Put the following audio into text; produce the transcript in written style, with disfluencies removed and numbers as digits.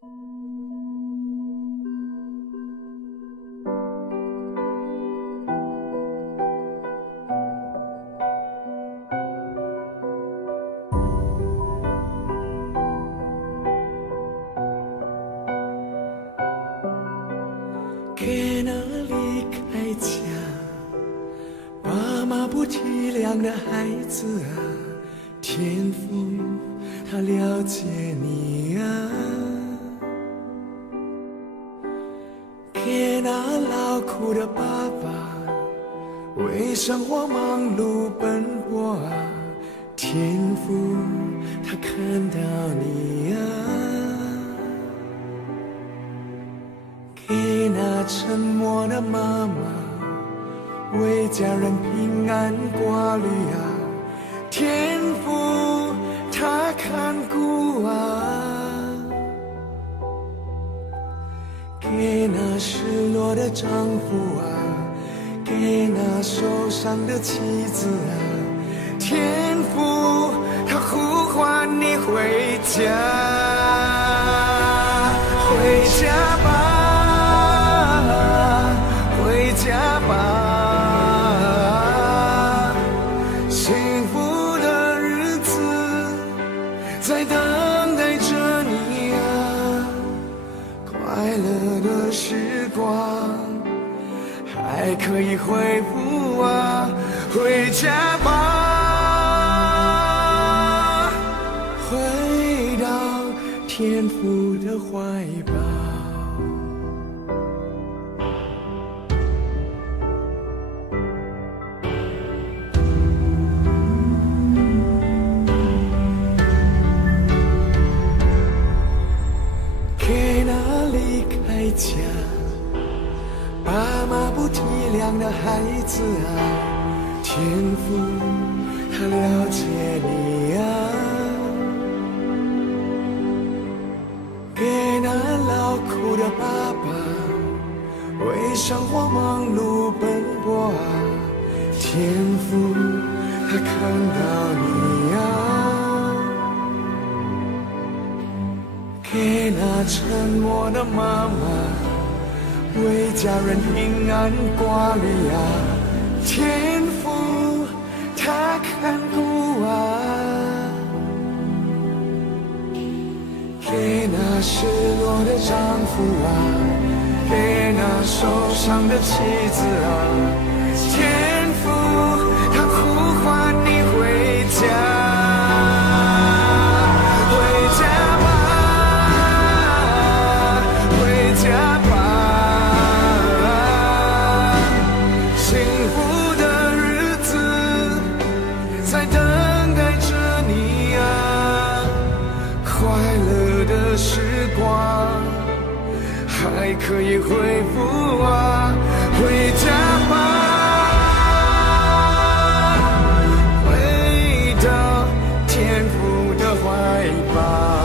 给那离开家，爸妈不体谅的孩子啊，天父他了解你啊。给那劳苦的爸爸，为生活忙碌奔波啊，天父他看到你啊。给那沉默的妈妈，为家人平安挂虑啊，天父他看顾啊。给那失落的丈夫啊，给那受伤的妻子啊，天父他呼唤你回家，回家吧。回家吧，幸福的日子在等待着你啊，快乐的时光还可以恢复啊，回家吧，回到天父的怀抱。家，爸妈不体谅的孩子啊，天父他了解你啊。给那劳苦的爸爸，为生活忙碌奔波啊，天父他看到你啊。给那沉默的妈妈，为家人平安挂虑啊，天父他看顾啊。给那失落的丈夫啊，给那受伤的妻子啊，天父他呼唤你回家。还可以恢复啊，回家吧，回到天父的怀抱。